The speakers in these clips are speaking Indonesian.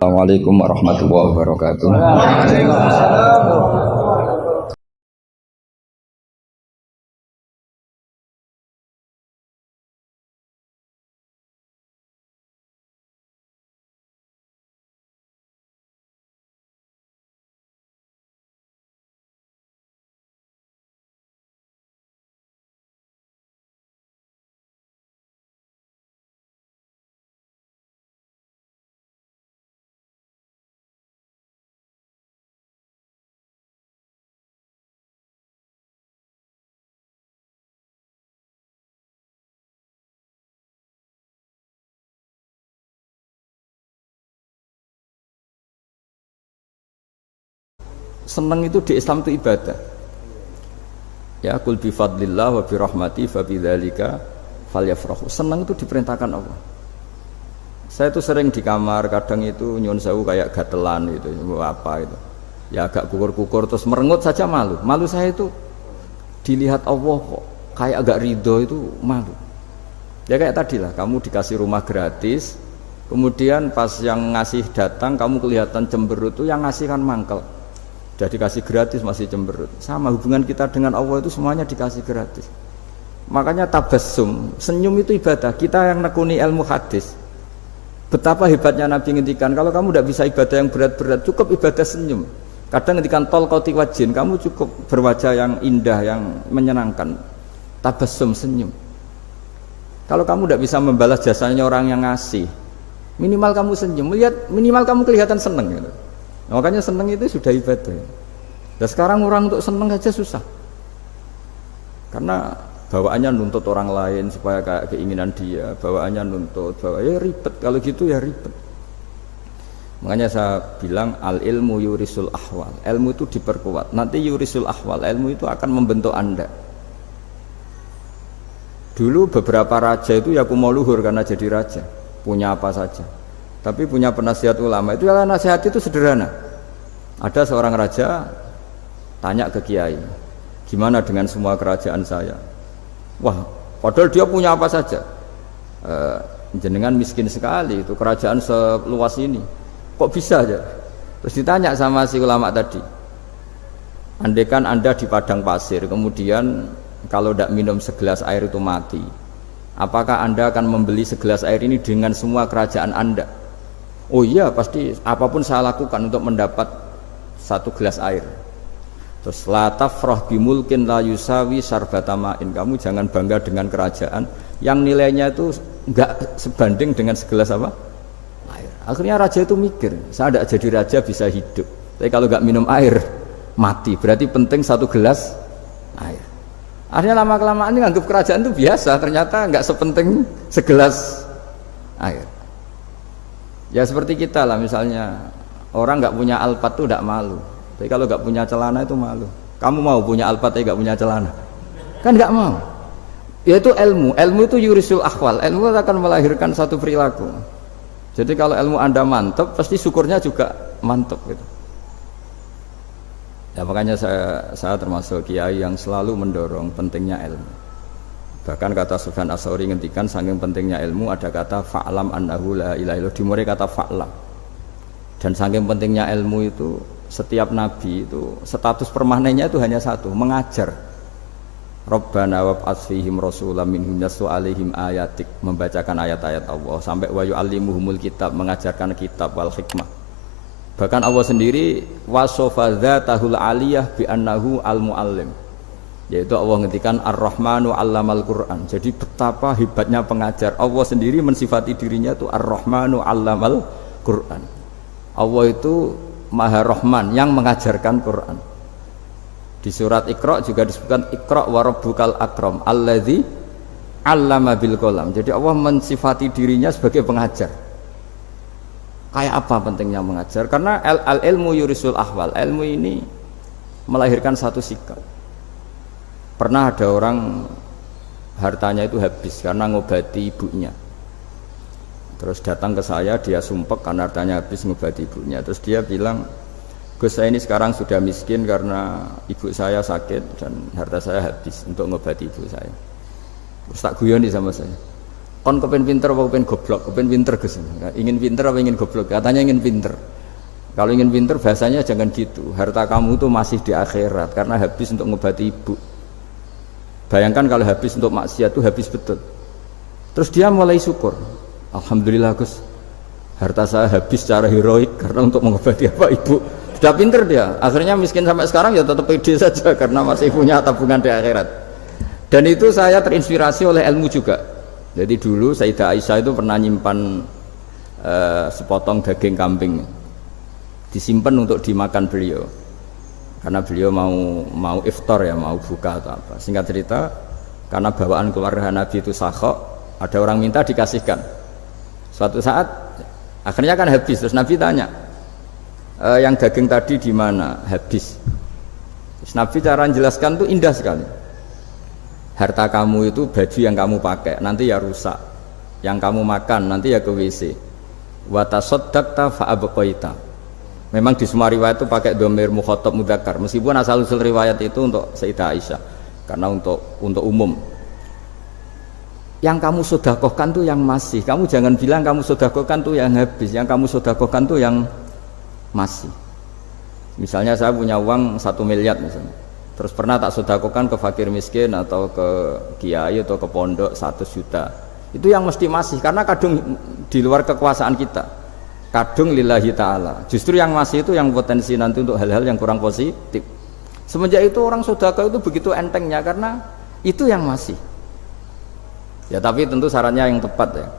Assalamualaikum warahmatullahi wabarakatuh. Senang itu di Islam itu ibadah. Ya, qul bi fadlillah wa bi rahmati fa bidzalika falyafrahu. Senang itu diperintahkan Allah. Saya itu sering di kamar, kadang itu nyun sewu kayak gatelan gitu, apa itu. Ya agak kukur-kukur terus merengut saja malu. Malu saya itu dilihat Allah kok kayak agak ridho itu malu. Ya kayak tadi lah, kamu dikasih rumah gratis, kemudian pas yang ngasih datang kamu kelihatan cemberut, itu yang ngasih kan mangkel. Sudah dikasih gratis masih cemberut. Sama hubungan kita dengan Allah itu semuanya dikasih gratis. Makanya tabassum, senyum itu ibadah. Kita yang nekuni ilmu hadis, betapa hebatnya Nabi ngendikan, kalau kamu tidak bisa ibadah yang berat-berat, cukup ibadah senyum. Kadang ngendikan tol qati wajhin, kamu cukup berwajah yang indah, yang menyenangkan. Tabassum, senyum. Kalau kamu tidak bisa membalas jasanya orang yang ngasih, minimal kamu senyum, lihat minimal kamu kelihatan senang gitu. Makanya senang itu sudah ibadah. Dan sekarang orang untuk senang aja susah. Karena bawaannya nuntut orang lain supaya kayak keinginan dia, bawaannya nuntut, ya ribet. Kalau gitu ya ribet. Makanya saya bilang al ilmu yurisul ahwal. Ilmu itu diperkuat. Nanti yurisul ahwal, ilmu itu akan membentuk Anda. Dulu beberapa raja itu ya mau luhur karena jadi raja, punya apa saja. Tapi punya penasihat ulama itu ya nasihat itu sederhana. Ada seorang raja tanya ke kiai, gimana dengan semua kerajaan saya? Wah, padahal dia punya apa saja. Jenengan miskin sekali, itu kerajaan seluas ini, kok bisa aja? Terus ditanya sama si ulama tadi, andaikan Anda di padang pasir, kemudian kalau tidak minum segelas air itu mati, apakah Anda akan membeli segelas air ini dengan semua kerajaan Anda? Oh iya, pasti apapun saya lakukan untuk mendapat satu gelas air. Terus la tafrah bimulkin la yusawi sarbatamain. Kamu jangan bangga dengan kerajaan yang nilainya itu enggak sebanding dengan segelas apa? Air. Akhirnya raja itu mikir, saya tidak jadi raja bisa hidup, tapi kalau enggak minum air mati. Berarti penting satu gelas air. Akhirnya lama-kelamaan ini anggap kerajaan itu biasa, ternyata enggak sepenting segelas air. Ya seperti kita lah, misalnya orang nggak punya alpat tuh tidak malu, tapi kalau nggak punya celana itu malu. Kamu mau punya alpat tapi nggak punya celana? Kan nggak mau. Yaitu ilmu. Ilmu itu yurisul ahwal. Ilmu akan melahirkan satu perilaku. Jadi kalau ilmu Anda mantap, pasti syukurnya juga mantap gitu. Ya makanya saya termasuk kiai yang selalu mendorong pentingnya ilmu. Bahkan kata Sufyan Ats-Tsauri ngendikan saking pentingnya ilmu, ada kata fa'lam annahu la ilaha illallah, dimulai kata fa'lam. Dan saking pentingnya ilmu itu, setiap nabi itu status permanennya itu hanya satu, mengajar. Rabbana wab'ats fihim rasulam minhum yatlu 'alaihim ayatik, membacakan ayat-ayat Allah, sampai wa yu'allimuhumul kitab, mengajarkan kitab wal hikmah. Bahkan Allah sendiri wasofa dzatahul 'aliyah bi annahu al-muallim. Yaitu Allah ngendikan Ar-Rahmanu 'allamal Qur'an. Jadi betapa hebatnya pengajar. Allah sendiri mensifati dirinya itu Ar-Rahmanu 'allamal Qur'an. Allah itu Maha Rahman yang mengajarkan Quran. Di surat Iqra juga disebutkan Iqra wa rabbukal akram alladzi 'allama bil qalam. Jadi Allah mensifati dirinya sebagai pengajar. Kayak apa pentingnya mengajar? Karena al-ilmu yurisul ahwal. Ilmu ini melahirkan satu sikap. Pernah ada orang hartanya itu habis karena ngobati ibunya. Terus datang ke saya, dia sumpek karena hartanya habis ngobati ibunya. Terus dia bilang, Gus, saya ini sekarang sudah miskin karena ibu saya sakit dan harta saya habis untuk ngobati ibu saya. Terus tak guyoni sama saya, kon kepen pinter apa kepen goblok? Kepen pinter Gus. Ingin pinter apa ingin goblok? Katanya ingin pinter. Kalau ingin pinter bahasanya jangan gitu. Harta kamu itu masih di akhirat karena habis untuk ngobati ibu. Bayangkan kalau habis untuk maksiat itu habis betul. Terus dia mulai syukur. Alhamdulillah Gus, harta saya habis secara heroik karena untuk mengobati apa ibu. Sudah pinter dia. Akhirnya miskin sampai sekarang ya tetap pede saja karena masih punya tabungan di akhirat. Dan itu saya terinspirasi oleh ilmu juga. Jadi dulu Sayyidah Aisyah itu pernah nyimpan sepotong daging kambing, disimpan untuk dimakan beliau. Karena beliau mau iftar ya, mau buka atau apa. Singkat cerita, karena bawaan keluarga Nabi itu sakhok, ada orang minta dikasihkan. Suatu saat akhirnya kan habis, terus Nabi tanya, yang daging tadi di mana? Habis. Terus Nabi cara menjelaskan tuh indah sekali. Harta kamu itu baju yang kamu pakai, nanti ya rusak. Yang kamu makan nanti ya ke WC. Wa tasaddaqta fa abqaita. Memang di semua riwayat itu pakai dhamir mukhatab mudzakkar. Meskipun asal-usul riwayat itu untuk Sayyidah Aisyah karena untuk umum. Yang kamu sedekahkan tuh yang masih. Kamu jangan bilang kamu sedekahkan tuh yang habis. Yang kamu sedekahkan tuh yang masih. Misalnya saya punya uang 1 miliar misalnya. Terus pernah tak sedekahkan ke fakir miskin atau ke kiai atau ke pondok 100 juta. Itu yang mesti masih karena kadung di luar kekuasaan kita. Kadung lillahi ta'ala. Justru yang masih itu yang potensi nanti untuk hal-hal yang kurang positif. Semenjak itu orang sedekah itu begitu entengnya karena itu yang masih. Ya tapi tentu sarannya yang tepat ya.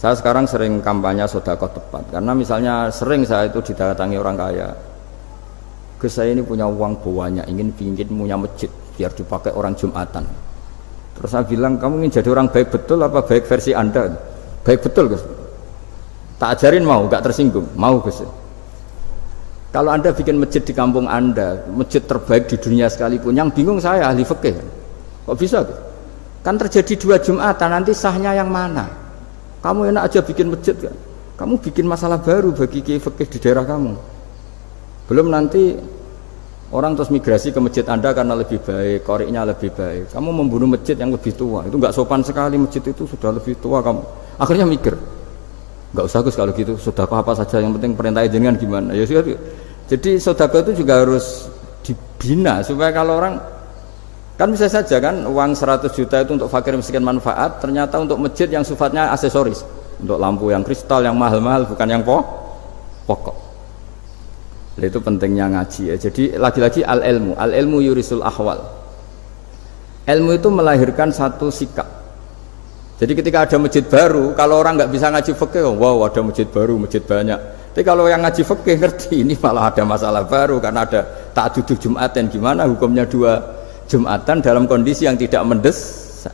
Saya sekarang sering kampanye sedekah tepat karena misalnya sering saya itu didatangi orang kaya. Gus, saya ini punya uang banyak, ingin punya masjid biar dipakai orang Jumatan. Terus saya bilang, kamu ingin jadi orang baik betul apa baik versi Anda? Baik betul Gus. Tak ajarin mau, gak tersinggung, mau Gus. Kalau Anda bikin masjid di kampung Anda, masjid terbaik di dunia sekalipun, yang bingung saya ahli fikih. Kok bisa Gus? Kan terjadi 2 Jumatan, nanti sahnya yang mana? Kamu enak aja bikin masjid kan? Kamu bikin masalah baru bagi kiai fikih di daerah kamu. Belum nanti orang terus migrasi ke masjid Anda karena lebih baik, koriknya lebih baik. Kamu membunuh masjid yang lebih tua, itu nggak sopan sekali, masjid itu sudah lebih tua kamu. Akhirnya mikir, nggak usah Gus kalau gitu, sedekah apa saja yang penting perintah jenengan gimana. Ya sudah. Jadi sedekah itu juga harus dibina supaya kalau orang kan bisa saja kan uang 100 juta itu untuk fakir miskin manfaat, ternyata untuk masjid yang sifatnya aksesoris, untuk lampu yang kristal yang mahal-mahal bukan yang pokok. Itu pentingnya ngaji ya. Jadi lagi-lagi al ilmu yurisul ahwal. Ilmu itu melahirkan satu sikap. Jadi ketika ada masjid baru, kalau orang nggak bisa ngaji fikih, wow ada masjid baru, masjid banyak. Tapi kalau yang ngaji fikih ngerti ini malah ada masalah baru karena ada ta'addud Jumatan. Gimana hukumnya 2 Jumatan dalam kondisi yang tidak mendesak.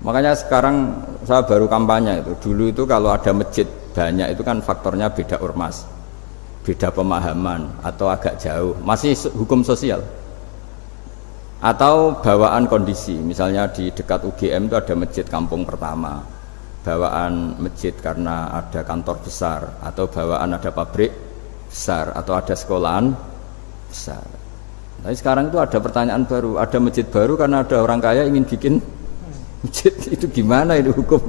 Makanya sekarang saya baru kampanye itu. Dulu itu kalau ada masjid banyak itu kan faktornya beda ormas, beda pemahaman atau agak jauh, masih hukum sosial atau bawaan kondisi. Misalnya di dekat UGM itu ada masjid kampung pertama, bawaan masjid karena ada kantor besar atau bawaan ada pabrik besar atau ada sekolahan besar. Tapi sekarang itu ada pertanyaan baru, ada masjid baru karena ada orang kaya ingin bikin masjid. Itu gimana itu hukum?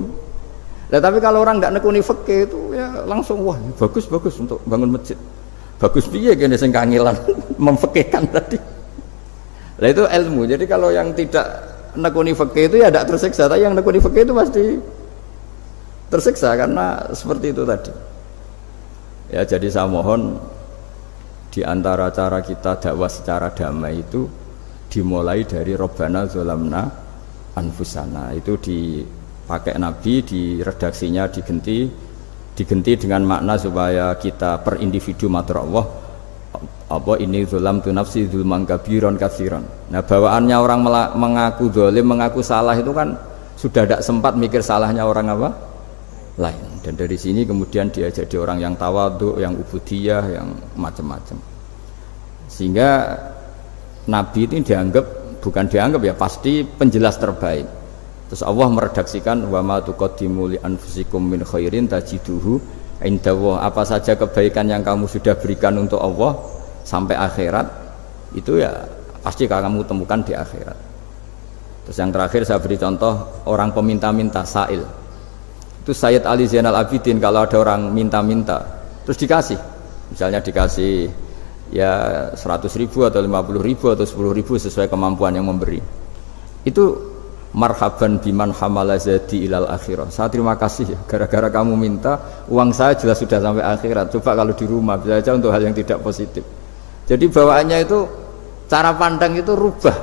Nah, tapi kalau orang nggak nekuni fikih itu ya langsung wah bagus untuk bangun masjid. Bagus piye kene sing kangelan memfikihkan tadi. Nah itu ilmu. Jadi kalau yang tidak nekuni fikih itu ya tidak tersiksa, tapi yang nekuni fikih itu pasti tersiksa karena seperti itu tadi. Ya jadi saya mohon di antara cara kita dakwah secara damai itu dimulai dari Rabbana zalamna anfusana. Itu pakai Nabi di redaksinya diganti dengan makna supaya kita per individu matur Allah apa ini zulam tu nafsi zulman kabiron katsiran. Nah bawaannya orang mengaku zalim, mengaku salah itu kan sudah tidak sempat mikir salahnya orang apa lain. Dan dari sini kemudian dia jadi orang yang tawadhu, yang ubudiyah, yang macam-macam. Sehingga Nabi ini bukan dianggap ya pasti penjelas terbaik. Terus Allah meredaksikan wa ma tuqaddimu li anfusikum min khairin tajiduhu indallah. Apa saja kebaikan yang kamu sudah berikan untuk Allah sampai akhirat itu ya pasti kamu temukan di akhirat. Terus yang terakhir saya beri contoh orang peminta-minta, sa'il. Itu Sayyid Ali Zainal Abidin kalau ada orang minta-minta terus dikasih, misalnya dikasih ya 100.000 atau 50.000 atau 10.000 sesuai kemampuan yang memberi, itu marhaban biman hamala zadi ilal akhirah. Saya terima kasih ya, gara-gara kamu minta uang saya jelas sudah sampai akhirat. Coba kalau di rumah bisa saja untuk hal yang tidak positif. Jadi bawaannya itu cara pandang itu rubah.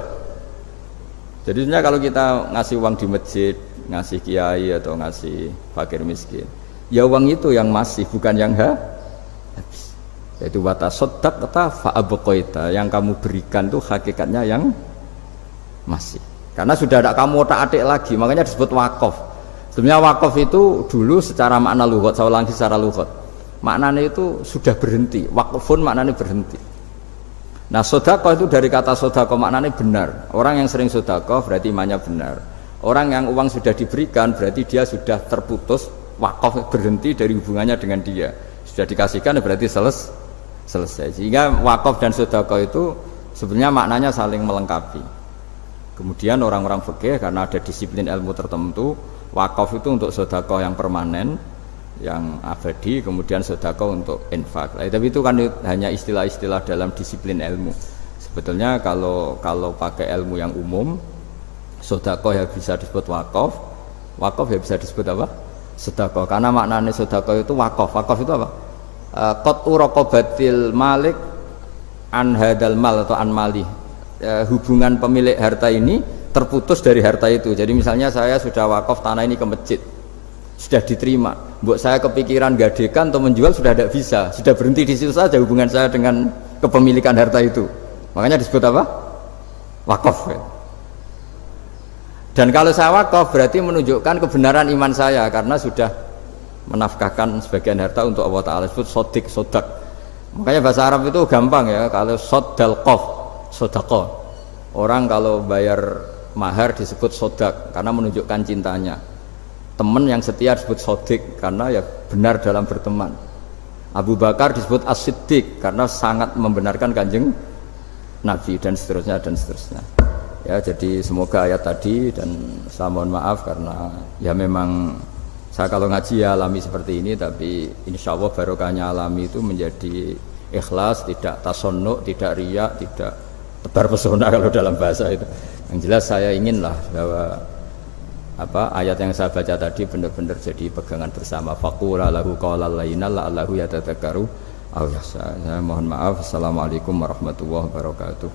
Jadi sebenarnya kalau kita ngasih uang di masjid, ngasih kiai atau ngasih fakir miskin, ya uang itu yang masih, bukan yang habis. Yaitu watasoddaq kata fa'abqaita, yang kamu berikan itu hakikatnya yang masih. Karena sudah ada kamu otak-atik lagi, makanya disebut wakaf. Sebenarnya wakaf itu dulu secara makna lughat, saya ulangi secara lughat, maknanya itu sudah berhenti. Wakfun maknanya berhenti. Nah sedekah itu dari kata sedekah maknanya benar. Orang yang sering sedekah berarti imannya benar. Orang yang uang sudah diberikan berarti dia sudah terputus, wakaf, berhenti dari hubungannya dengan dia. Sudah dikasihkan berarti selesai. Sehingga wakaf dan sedekah itu sebenarnya maknanya saling melengkapi. Kemudian orang-orang fikih karena ada disiplin ilmu tertentu, wakaf itu untuk sedekah yang permanen, yang abadi, kemudian sedekah untuk infak. Tapi itu kan hanya istilah-istilah dalam disiplin ilmu. Sebetulnya kalau pakai ilmu yang umum, sedekah ya bisa disebut wakaf, wakaf ya bisa disebut apa? Sedekah. Karena maknanya sedekah itu wakaf. Wakaf itu apa? Qat'u raqabatil malik an hadal mal atau an mali. Hubungan pemilik harta ini terputus dari harta itu. Jadi misalnya saya sudah wakaf tanah ini ke masjid, sudah diterima, mbok saya kepikiran gadekan atau menjual sudah tidak bisa, sudah berhenti di situ saja hubungan saya dengan kepemilikan harta itu. Makanya disebut apa? Wakaf. Dan kalau saya wakaf berarti menunjukkan kebenaran iman saya karena sudah menafkahkan sebagian harta untuk Allah Ta'ala, disebut sodik, sodak. Makanya bahasa Arab itu gampang ya, kalau soddal qof, sodako, orang kalau bayar mahar disebut sodak karena menunjukkan cintanya. Teman yang setia disebut sodik karena ya benar dalam berteman. Abu Bakar disebut as-siddiq karena sangat membenarkan kanjeng Nabi, dan seterusnya dan seterusnya. Ya, jadi semoga ayat tadi, dan saya mohon maaf karena ya memang saya kalau ngaji ya alami seperti ini, tapi insya Allah barokahnya alami itu menjadi ikhlas, tidak tasonnuk, tidak riak, tidak tebar pesona kalau dalam bahasa itu. Yang jelas saya inginlah bahwa ayat yang saya baca tadi benar-benar jadi pegangan bersama. Faqula lahu qawlan layyina la'allahu yatadzakkaru aw yakhsha. Saya mohon maaf. Assalamualaikum warahmatullahi wabarakatuh.